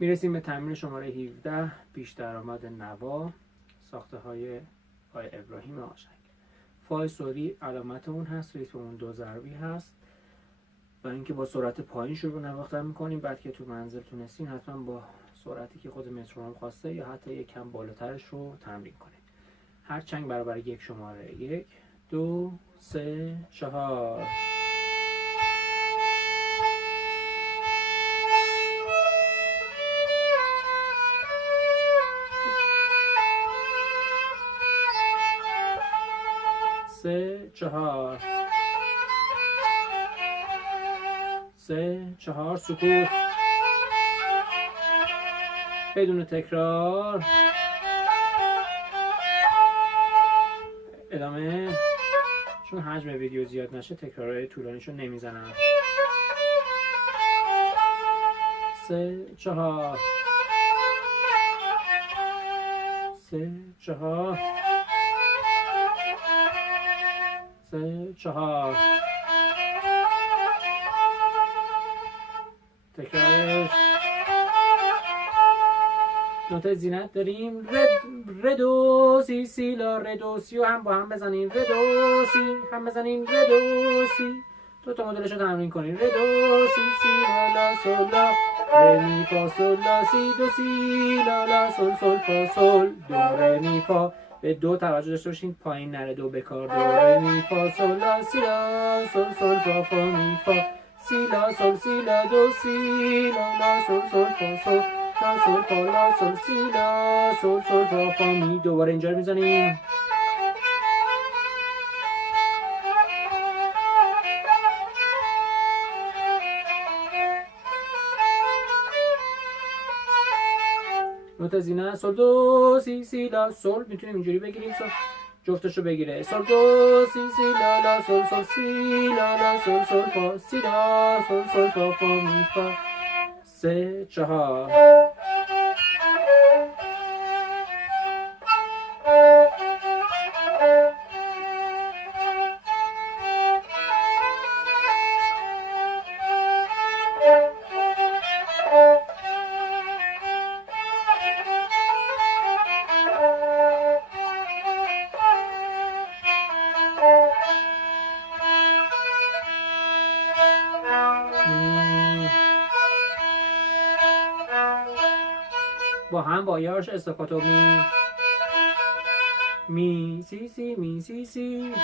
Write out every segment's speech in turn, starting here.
میرسیم به تمرین شماره 17 پیش درآمد نوا، ساخته های آقای ابراهیم آشنگ. فا سوری علامت اون هست، ریتم اون 2 ضربی هست و اینکه با سرعت پایین شروع نواختن میکنیم. بعد که تو منزل تونستین حتما با سرعتی که خود مترونوم خواسته یا حتی یک کم بالاترش رو تمرین کنید. هر چنگ برابر یک شماره 1 2 3 4. سه چهار، سه چهار، سکوت بدون تکرار. ادامه. چون حجم ویدیو زیاد نشه تکرارهای طولانیشو نمیزنم. سه چهار، سه چهار، سه چهار. تکرارش. نوت زینت داریم. ردو سی سی لا ردو سی و هم با هم بزنیم. ردو سی هم بزنیم. ردو سی. دو تا مدلش رو تمرین کنیم. ردو سی سی لا لا سول لا ره می فا سول لا سی دو سی لا لا سول سول فا سول دو ره می فا. به دو توجه داشته باشین، پایین نره دو بکار. دو ره می فا سول لا سی لا سول سول فا فا می فا سی لا سول سی لا دو سی لا لا سول سول فا سول لا سول فا لا سول سی لا سول سول فا فا می. دوباره اینجا رو میزنیم. نوت زینه. سول دو سی سی لا سول. میتونیم اینجوری بگیریم، سول جفتشو بگیره. سول دو سی سی لا لا سول سول سی لا لا سول سول فا سی لا سول سول فا فا می فا. سه چهار. با هم با یارش استاکاتو. می می سی سی می سی سی.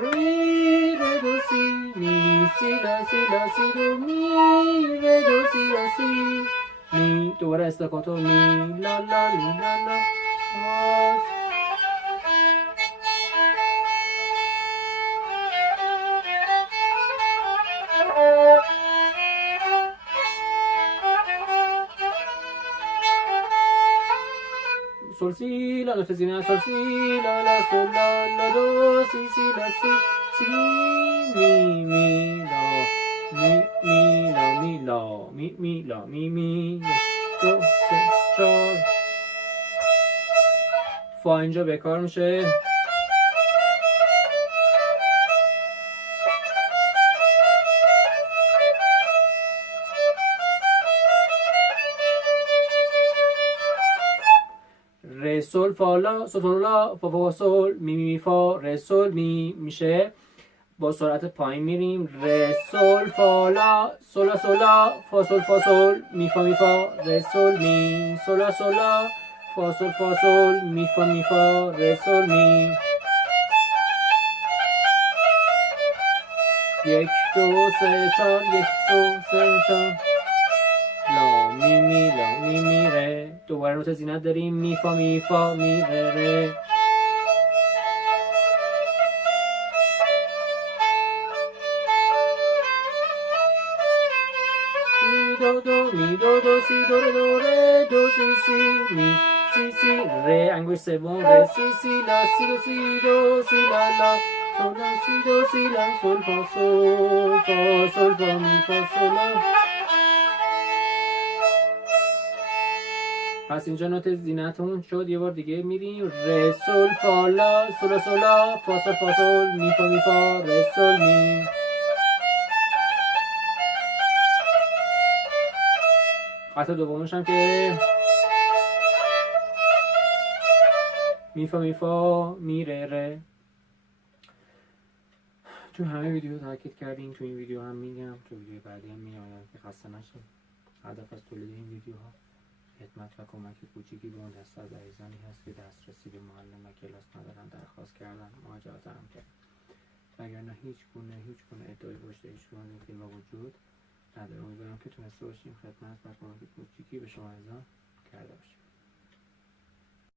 ری ره دو سی می سی لا سی لا سی دو می ره دو سی لا سی می. دوباره استاکاتو. می لا لا می لا لا. سول سی لا نوت زینه. سول سی لا لا سول لا لا دو سی سی لا سی سی می می لا می می لا می لا می می لا می می. دو سه چهار. فا اینجا بکار میشه. ره سول فا لا سول فا لا فا فا سول می می فا ره سول می میشه. با سرعت پایین میریم. ره سول فا لا سولا سولا فا سول فا سول می فا ره سول می سولا سولا فا سول می فا ره سول می. یک دو سه چهار. یک دو سه چهار. لا می می لا می می ره. دوباره نوت زینت داریم. می فا می ره ره. می دو دو می دو دو سی دو ره دو سی سی می سی سی ره. انگشت سوم. ره سی سی لا سی دو سی دو سی لا لا سول لا سی دو سی لا سول فا سول فا می فا سول لا. پس اینجا نوت زینتمون شد. یه بار دیگه میریم ر سول فا لا سولا سولا فا سول فا سول می فا می فا ر سول می. قطعه دومش هم که می فا می ره. تو همه ویدیو تاکید کردیم، تو این ویدیو هم میگم، تو ویدیو بعدی هم میگم که خسته نشید. هدف از تولید این ویدیوها خدمت و کمک کوچیکی به اون دسته از عزیزانی هست که دسترسی به معلم و کلاس ندارن، درخواست کردن، مراجعه هم کرد. وگرنه هیچ گونه ادعای رشد ایشون این فیلم وجود نداره. امیدوارم که تونسته باشیم خدمت و کمک کوچیکی به شما عزیزان کرده باشیم.